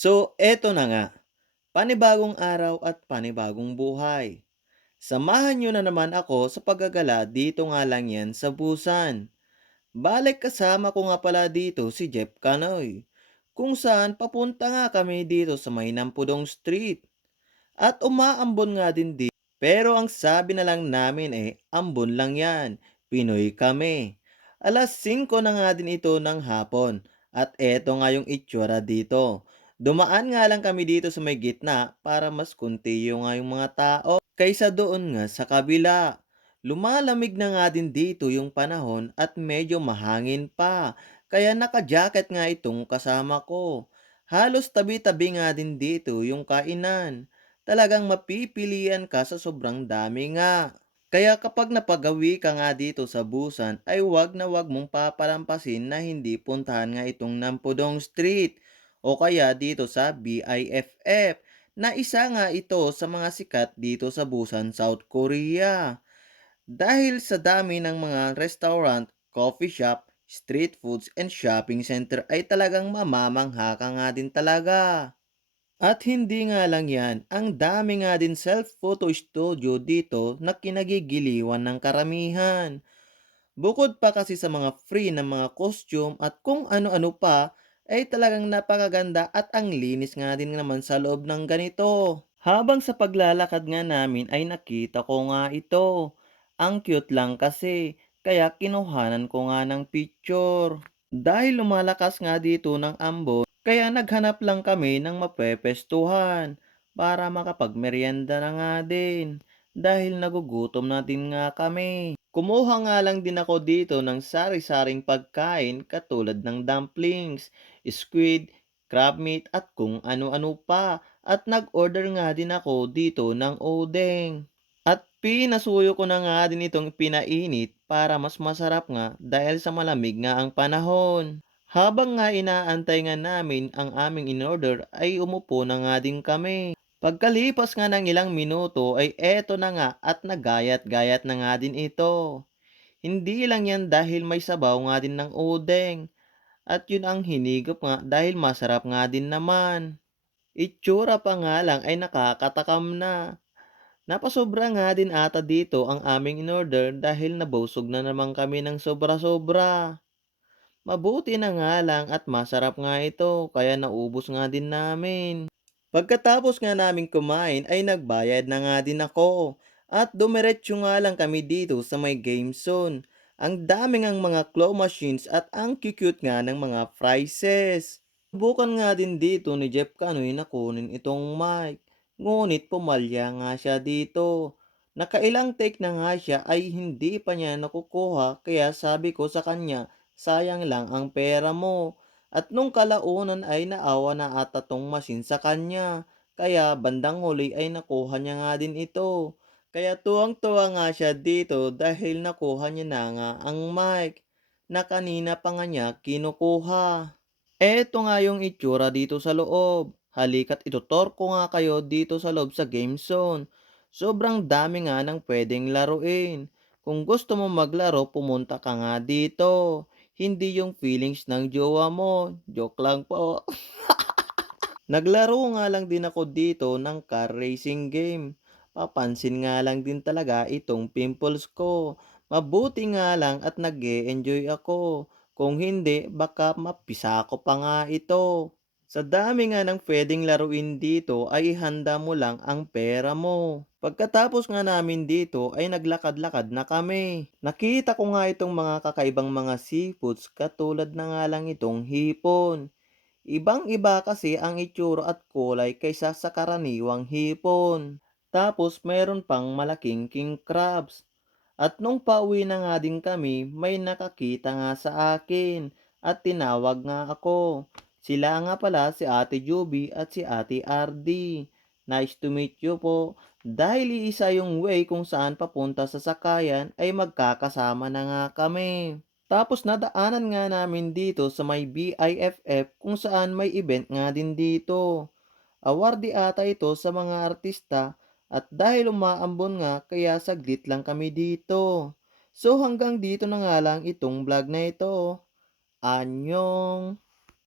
So, eto na nga, panibagong araw at panibagong buhay. Samahan nyo na naman ako sa paggagala dito nga lang yan sa Busan. Balik kasama ko nga pala dito si Jeff Canoy, kung saan papunta nga kami dito sa may Nampudong Street. At umaambon nga din dito. Pero ang sabi na lang namin ambon lang yan, Pinoy kami. Alas 5 na nga din ito ng hapon at eto nga yung itsura dito. Dumaan nga lang kami dito sa may gitna para mas kunti yung nga yung mga tao kaysa doon nga sa kabila. Lumalamig na nga din dito yung panahon at medyo mahangin pa. Kaya naka-jacket nga itong kasama ko. Halos tabi-tabi nga din dito yung kainan. Talagang mapipilian ka sa sobrang dami nga. Kaya kapag napagawi ka nga dito sa Busan ay wag na wag mong papalampasin na hindi puntahan nga itong Nampudong Street o kaya dito sa BIFF na isa nga ito sa mga sikat dito sa Busan, South Korea. Dahil sa dami ng mga restaurant, coffee shop, street foods and shopping center ay talagang mamamangha ka nga din talaga. At hindi nga lang yan, ang dami nga din self-photo studio dito na kinagigiliwan ng karamihan. Bukod pa kasi sa mga free na mga costume at kung ano-ano pa, ay talagang napakaganda at ang linis nga din naman sa loob ng ganito. Habang sa paglalakad nga namin ay nakita ko nga ito. Ang cute lang kasi, kaya kinuhanan ko nga ng picture. Dahil lumalakas nga dito ng ambon, kaya naghanap lang kami ng mapepestuhan para makapagmeryenda na nga din. Dahil nagugutom na din nga kami. Kumuha nga lang din ako dito ng sari-saring pagkain katulad ng dumplings, squid, crab meat at kung ano-ano pa. At nag-order nga din ako dito ng odeng. At pinasuyo ko na nga din itong pinainit para mas masarap nga dahil sa malamig nga ang panahon. Habang nga inaantay nga namin ang aming in-order ay umupo na nga din kami. Pagkalipas nga ng ilang minuto ay eto na nga at nagayat-gayat na nga din ito. Hindi lang yan dahil may sabaw nga din ng udeng at yun ang hinigop nga dahil masarap nga din naman. Itsura pa nga lang ay nakakatakam na. Napasobra nga din ata dito ang aming in-order dahil nabusog na naman kami ng sobra-sobra. Mabuti na nga lang at masarap nga ito kaya naubos nga din namin. Pagkatapos nga namin kumain ay nagbayad na nga din ako at dumiretso nga lang kami dito sa may game zone. Ang dami ngang mga claw machines at ang cute nga ng mga prizes. Subukan nga din dito ni Jeff Canoy na kunin itong mic. Ngunit pumalya nga siya dito. Nakailang take na nga siya ay hindi pa niya nakukuha kaya sabi ko sa kanya, sayang lang ang pera mo. At nung kalaunan ay naawa na ata tong machine sa kanya. Kaya bandang huli ay nakuha niya nga din ito. Kaya tuwang-tuwa nga siya dito dahil nakuha niya na nga ang mic na kanina pa nga niya kinukuha. Eto nga yung itsura dito sa loob. Halika't itutor ko nga kayo dito sa loob sa game zone. Sobrang dami nga ng pwedeng laruin. Kung gusto mo maglaro, pumunta ka nga dito. Hindi yung feelings ng jowa mo. Joke lang po. Naglaro nga lang din ako dito ng car racing game. Papansin nga lang din talaga itong pimples ko. Mabuti nga lang at nag enjoy ako. Kung hindi, baka mapisa ko pa nga ito. Sa dami nga ng pwedeng laruin dito ay handa mo lang ang pera mo. Pagkatapos nga namin dito ay naglakad-lakad na kami. Nakita ko nga itong mga kakaibang mga seafoods katulad na nga lang itong hipon. Ibang-iba kasi ang itsura at kulay kaysa sa karaniwang hipon. Tapos meron pang malaking king crabs. At nung pauwi na nga din kami, may nakakita nga sa akin at tinawag nga ako. Sila nga pala si Ate Juby at si Ate RD. Nice to meet you po. Dahil iisa yung way kung saan papunta sa sakayan ay magkakasama na nga kami. Tapos nadaanan nga namin dito sa may BIFF kung saan may event nga din dito. Awardee ata ito sa mga artista at dahil umaambon nga kaya saglit lang kami dito. So hanggang dito na nga lang itong vlog na ito. Anyong!